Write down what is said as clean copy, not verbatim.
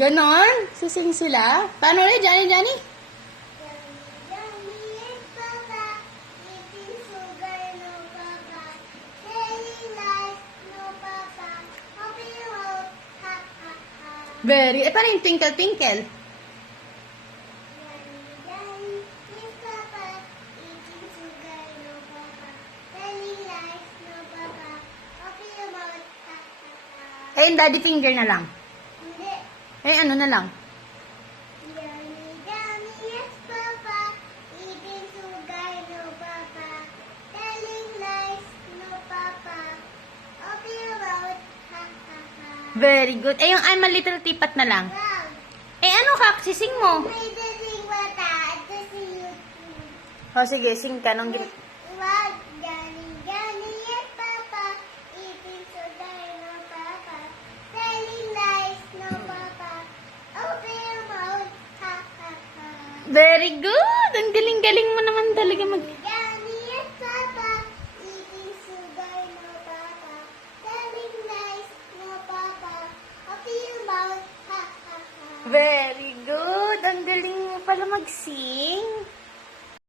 Ganon? Sising sila? Paano ulit, Johnny, Johnny? Very, paano yung twinkle, twinkle? Eh, yung daddy finger na lang. Hindi. Eh, ano na lang? Yummy, yummy, yes, Papa. Eating sugar, no, Papa. Telling lies, no, Papa. Open your mouth, ha, ha, ha. Very good. Eh, yung I'm a little teapot na lang. Wow. Eh, ano ka? Sising mo. May dating bata at sa YouTube. O, sige, sing ka. Nung gin- Wow, Johnny, Johnny, yes, Papa. Eating sugar, no, Papa. Telling lies, no, Papa. Open your mouth, ha, ha, ha. Very good. Ang galing-galing mo naman talaga mag... Johnny, yes, Papa. Eating sugar, no, Papa. Telling lies, no, Papa. Open your mouth, ha, ha, ha. Very good. Ang galing mo pala mag-sing.